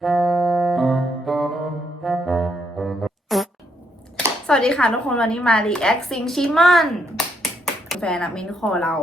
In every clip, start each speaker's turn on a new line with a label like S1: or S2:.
S1: สวัสดีค่ะทุกคนวันนี้มา react ซิงชิมอนแฟนอะมินคอเรา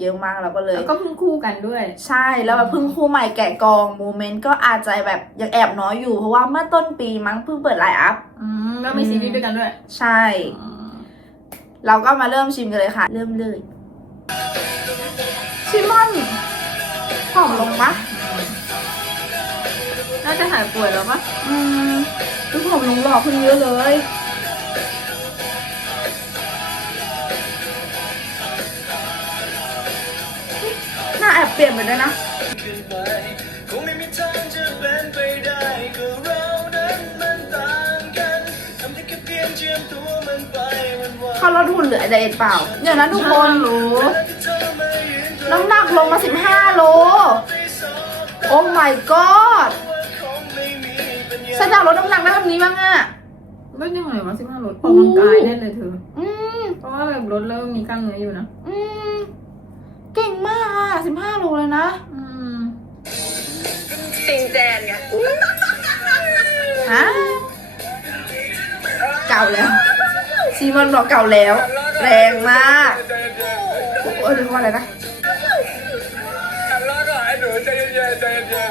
S1: เยอะมากเราก็เลย
S2: แล้วก็เพิ่งคู่กันด้วย
S1: ใช่แล้วแบบเพิ่งคู่ใหม่แกะกองโมเมนต์ก็อาจจะแบบยังแอบน้อยอยู่ เพราะว่าเมื่อต้นปีมั้งเพิ่งเปิดไลน์อัพ
S2: อืมแล้วมีซีรีส์ด้วยกันด้วย
S1: ใช่ เราก็มาเริ่มชิมกันเลยค่ะ เริ่มเลย ชิมอนผอมลงปะ
S2: น่าจะหายป่วยแล้วปะ
S1: อืมดูผมลงหล่อขึ้นเยอะเลย หน้าแอบเปลี่ยนไปด้วยนะ
S3: คงไม่มีทางจะเป็นไปได้ก็เรานั้นมันต่างกันทำได้แค่เพียงเจียมตัวมันไปวันวัน
S1: เขาลดหุ่นเหลือไดเอทเปล่า เดี๋ยวนะทุกคน
S2: รู้
S1: น้ำหนักลงมา 15 โล โอ้ my god ฉันอยากลดน้ำหนักได้แบบนี้บ้างอะ
S2: ไม่ยังไงวะสิบห้าลดออกกำลังกายแน่เลยเธอ
S1: อืม
S2: เพราะว่าแบบลดเริ่มมีกล้ามเนื้ออยู่นะ
S1: อืมเก่งมากอะ15โลเลยนะ
S2: อืม
S1: ฮะเก่าแล้ว ซีมอนบอกเก่าแล้ว แรงมากโอ้ยเรียกว่าอะไรนะ
S3: รอก่อนไอ้หนูใจเย็นๆใจเย็น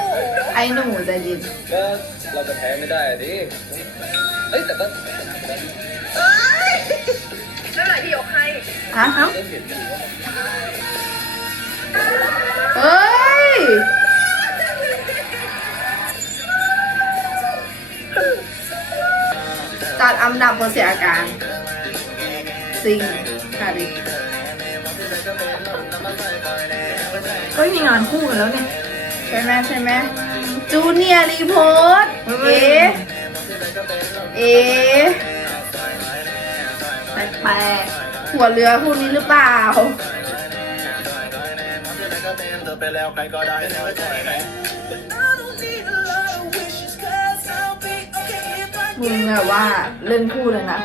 S1: ไอ้หนูใจเย็น
S3: ๆก็ เราจะแพ้ไม่ได้อะดิเอ้ยแต่ก็
S1: ฮะ
S2: เอ้า
S3: ต้องเห็นอยู่ว่า
S1: เฮ้ย จัดอันดับคนเสียอาการซิงคาริ
S2: ก็มีงานคู่กันแล้วเนี่ย
S1: ใช่ไหมใช่ไหมจูเนียรีโพสเอเอแปลกๆหัวเรือคู่นี้หรือเปล่า
S3: ไปแล้วใครก็ได้แล้วใจไหน
S1: มึงแบบว่าเล่นคู่เลยนะ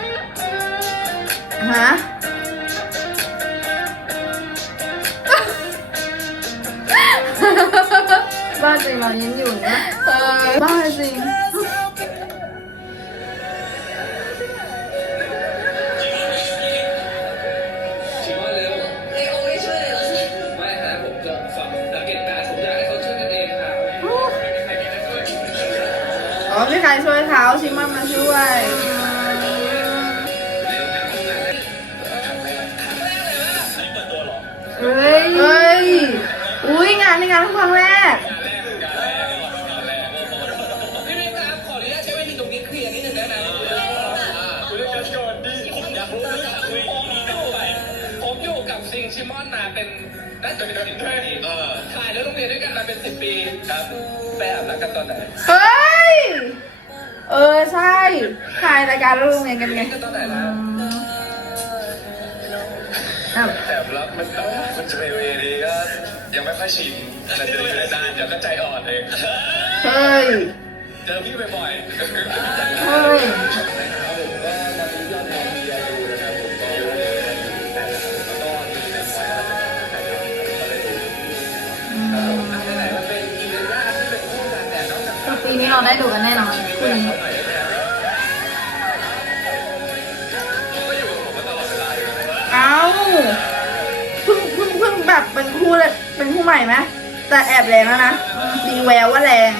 S1: ฮะ
S2: บ้านจริงมายิ้มอยู่นะ
S1: เออบ้าจริง
S4: คิดว่าเร็วให้เขาไม่ช่วยเลยเหรอไม่ฮะผมจะฟังสังเกตการณ์ผมอยากให้เขาช่วยกันเองครับ
S1: อ๋อพี่ใครช่วยเขาชิมอนมาช่วย
S2: เฮ้ย
S1: เฮ้ย อุ้ยงานในงานครั้งแรก
S4: นมา
S3: เป็
S4: นสิบปีครับไปอาบน้ำกันตอนไหน
S1: เฮ้ย เออใช่ถ่ายรายการแล้วโรงเรียนกันไง
S4: กันตอนไหนนะ
S2: อ้าว
S3: แต่รับมันมันจะไปเวดีก็ยังไม่ค่อยชินแต่จะอยู่ได้เดี๋ยวก็ใจอ่อนเอง
S1: เฮ้ย
S3: เจอพี่บ่อยๆ
S2: เฮ้ย เราได้ดูกันแน่นอนคู่นี้
S1: เอ้าเพิ่งเพิ่งเพิ่งแบบเป็นคู่เลยเป็นคู่ใหม่ไหมแต่แอบแรงแล้วนะมีแววว่าแรง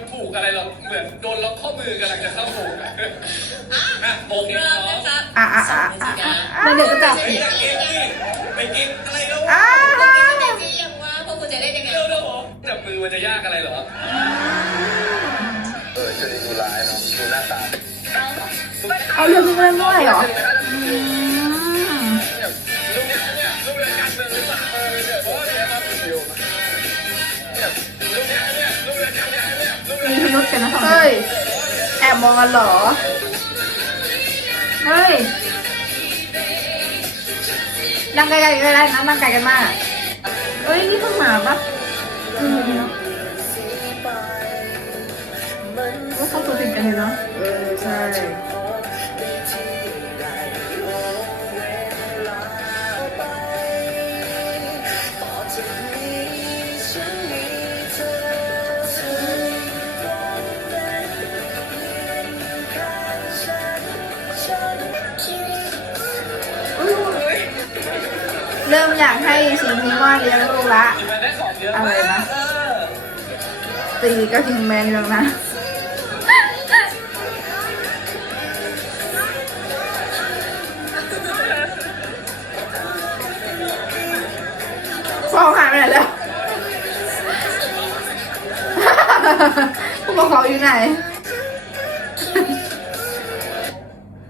S4: มือน
S2: สิ
S4: แบบผูกอะไรหรอกเหมือนโดนล็อกข้อมือกำลังจะเข้าผูกอะอะโอเคพร้อม
S1: อะอะอะอะอะ
S2: แล้วเดี๋ยวก็จับ
S4: ไป
S2: อีก
S4: กินดิไปกินอะไรแล้ว
S1: อะ
S4: เร็วเร็วจับมือมันจะยากอะไรเหรอ
S3: เออจะดูร้ายเนาะดูหน้าตา
S1: เอาเรื่องนี้เล่นด้วยเหรอ
S3: กันนะ
S2: สองคน
S1: เฮ้ย
S3: เอ
S1: อบมองกันเหรอ
S2: เฮ้ย
S1: นั่งไกลๆกันก็ได้นะนั่งไกลกันมาก
S2: เฮ้ย นี่เพิ่งมาปะ
S1: อืม
S2: ว่าเขาตัวติดกันเลยเนาะ
S1: เออใช่ เลี้ยงลูกละ
S4: มันได้ของเยอะ
S1: อะไร
S4: มาก
S1: นะตีก็ทิ้งแมนอยู่นะฟองหายไปไหนแล้วผู้ปกครองอยู่ไหน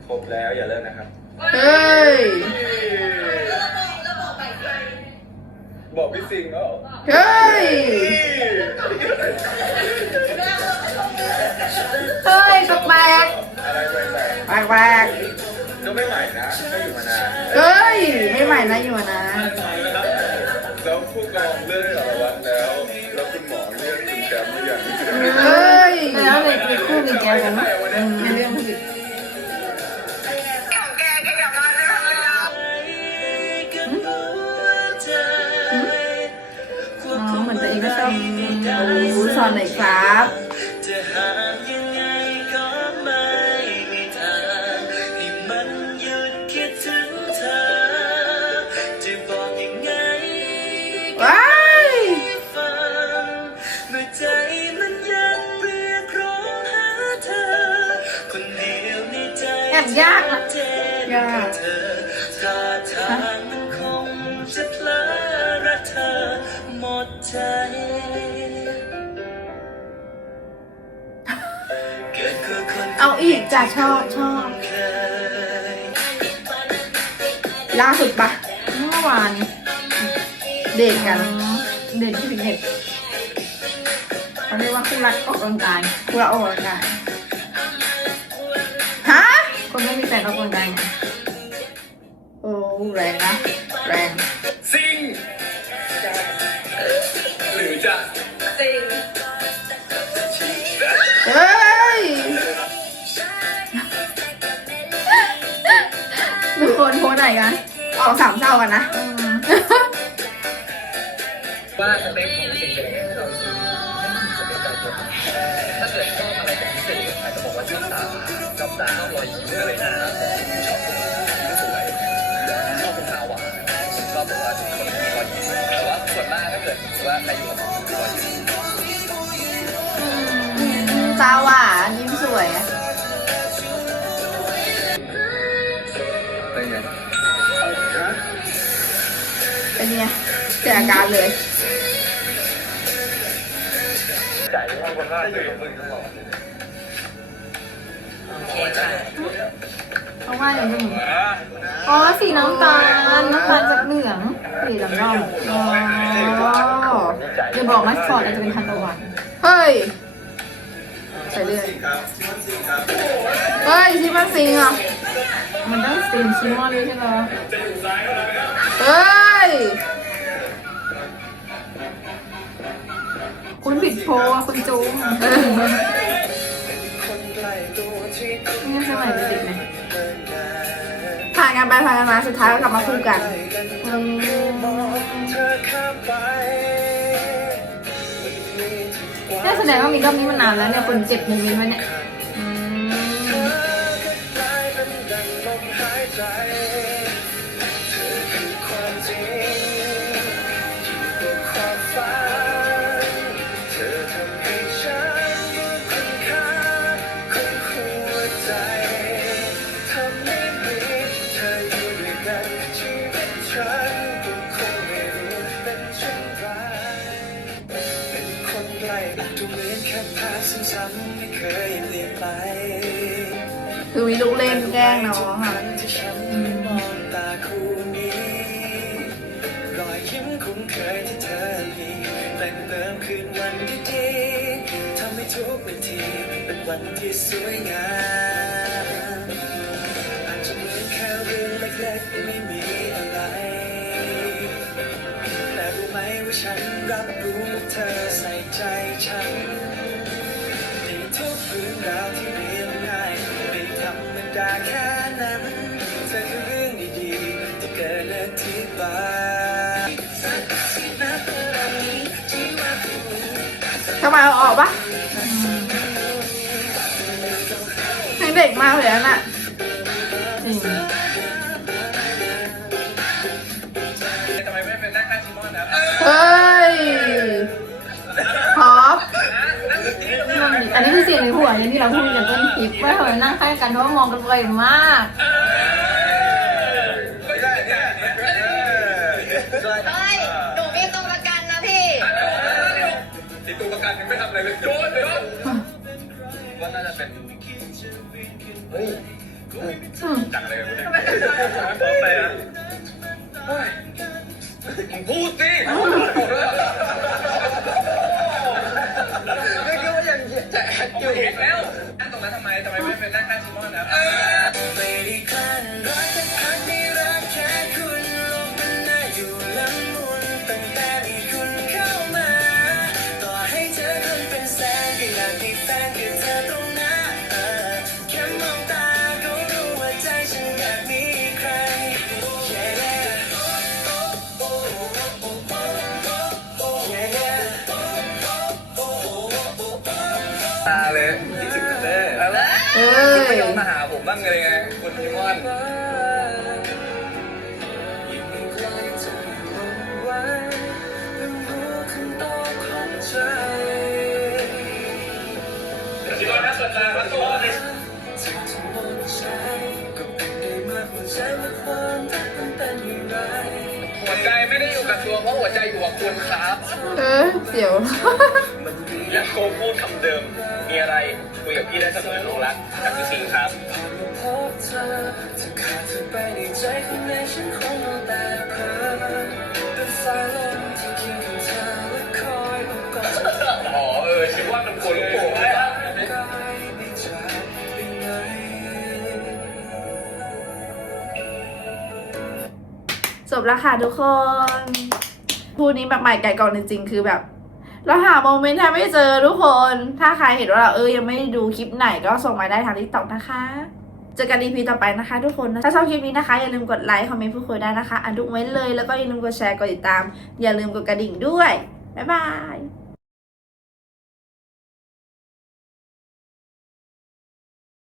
S3: ครบแล้วอย่าเลิกนะครับ
S1: เฮ้ย
S3: พี่สิงห์แล้ว
S1: เฮ้ย เฮ้ยแปลก
S3: อะไรแปลก
S1: ๆแปลก
S3: ๆก็ไม่ใหม่นะก็อยู่มานาน
S1: ๆเฮ้ย ไม่ใหม่นะอยู่นะ
S3: แล้วผู้กองเลือกสารวัตรแล้ว แล้วคุณหมอเลือกคุณแชมป์หรือยัง
S1: เฮ้ย
S2: แล้วในในคู่มีแกกันมั้ยในเรื่องผู้หญิ
S3: ง อคนเดียวในใจ
S1: แอบยากนะ
S3: เอาอีกจ้ะ
S1: ชอบชอบ
S3: เคย
S1: ล่าสุดปะ
S2: เมื่อวาน
S1: เดทกัน
S2: เด่นที่ฟิตเนสเขาเรียกว่าคู่รักออกกำลังกาย
S1: คุณละออกกำลังกายฮะ
S2: คนไม่มีแฟนออกกำลังกายไง
S1: โอ้แรงนะแรง
S4: ซิงหรือจะซิง
S1: เฮ้ย
S2: กัน
S1: ออกสามเศร้ากันนะ
S4: ว่าสเปคของซิงเป็นยังไงเราไม่มีสเปคการคนถ้าเกิดชอบอะไรเป็นพิเศษอาจจะบอกว่าชอบตาชอบตาชอบรอยยิ้มอะไรนะชอบคนที่สวยชอบคนตาหวานชอบแบบว่าคนที่มีรอยยิ้มแต่ว่าส่วนมากถ้าเกิดว่าใครอยู่กับผมรอยยิ้ม
S1: ตาหวานยิ้มสวย
S3: เป็นไง
S1: เสียอาการเลย
S3: ใจว่าคนแรกอยู่กับมึงตลอด
S2: เพราะว่าอย่างนี้อ๋อสีน้ำตาลน้ำตาลจากเหลืองสีดำดำอ๋ออย่าบอกนะฟอร์ดอาจจะเป็นทันตะวัน
S1: เฮ้ยไปเรื่อย
S3: ครับครับ
S1: เฮ้ยชิมันซิงเหรอะ
S2: มันต้องสตรีมชิมอนด้วยใช่ไหม
S1: เฮ้ย
S2: คุณผิดโพลอะคุณจูม
S1: เออ
S3: คนใกล้ตัวที่
S2: นี่สมัยเด็กๆไหม
S1: ผ่านกันไปผ่านกันมาสุดท้ายก็กลับมาคู่กัน
S2: อืม
S3: เธอข้ามไป
S2: น่าแสดงว่ามีรอบนี้มานานแล้วเนี่ยคนเจ็บโมเมนต์ไว้เนี่ย
S3: คือมีลู
S1: กเล่นแกล้งน้องอะ
S3: ที่ฉันมองตาคู่นี้รอยยิ้มคุ้นเคยที่เธอมีแต่เติมคืนวันดีๆทำให้ทุกนาทีเป็นวันที่สวยงามอาจจะเหมือนแค่เรื่องเล็กๆไม่มีอะไร แต่รู้ไหมว่าฉันรับรู้เธอใส่ใจฉันในทุกเรื่องราว ทำ
S1: ไมเอาออกปะยังเด็กมากเลยอะน่ะ
S2: จริง
S4: ทำไมไม่เป็นหน้าค่าชิมอนนะ
S1: เฮ้ยท็อป
S2: อันนี้คือเสียงในหัวเนี่ยที่เราพูดกันต้นคลิปว่าทำไมนั่งใกล้กันเพราะว่ามองกันบ่อยมาก
S4: เลยโยนเลยว่าน่าจะเป็นเฮ้ยจังเลยคุณเนี่ยไปนะมึงพูดสิไม่คิดว่าอย่างจะอยู่แล้วนั่งตรงนั้นทำไมทำไมไม่เป็นหน้าค่าชิมอนนะ
S3: บ้าง
S4: เลยไงคุณชิมอน
S3: ยังไงคำตอบของใจ
S4: ชิมอนนะเปิดตาประตูเลย
S3: เธออนได้มากหัวใจว่าครักมันเป็นอย่างไร
S4: หัวใจไม่ได้อยู่กับตัวเพราะหัวใจอยู่กับคุณครับ
S1: เออเสียว
S4: และโคพูดคำเดิม มีอะไรคุยกับพี่ได้เสมอหลงรักกับพี่สิงครับ
S3: บเธอถ้าขาดเธอไปในใจข้างในฉันคงเอาแต่เพ้อเป็นสายลมที่คิดถึงเธอและคอยอบกอดเธอ
S4: อ๋อเออคิดว่ามันคนโกง
S3: กายไม่จากไปไหน
S1: จบแล้วค่ะทุกคนคู่นี้แบบใหม่ไก่กองจริงๆ คือแบบเราหาโมเมนต์แทบไม่เจอทุกคน ถ้าใครเห็นว่าเราเออยังไม่ได้ดูคลิปไหนก็ส่งมาได้ทางทิกตอกนะคะ เจอกันอีพีต่อไปนะคะทุกคน ถ้าชอบคลิปนี้นะคะ อย่าลืมกดไลค์ คอมเมนต์พูดคุยได้นะคะอ่านทุกเม้นต์เลย แล้วก็อย่าลืมกดแชร์ กดติดตาม อย่าลืมกดกระดิ่งด้วย บ๊ายบาย